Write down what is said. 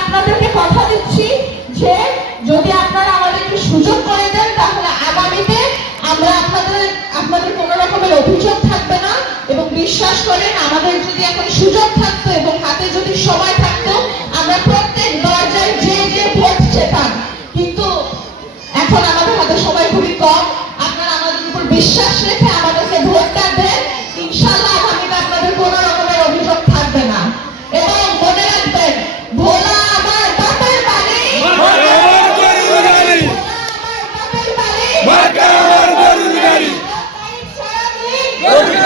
আপনাদেরকে কথা দিচ্ছি যে যদি আপনারা আমাদেরকে সুযোগ করে দেন, তাহলে আমরা আপনাদের আপনাদের অভিযোগ থাকবে না এবং বিশ্বাস করেন আমাদের যদি এখন সুযোগ থাকতো এবং হাতে যদি সময় বিশ্বাস রেখে আমাদেরকে ভোটটা দেন ইনশাল্লাহ আগামীতে আপনাদের কোন রকমের অভিযোগ থাকবে না। এবং মনে রাখবেন ভোলা আমার বাপের বাড়ি। Go to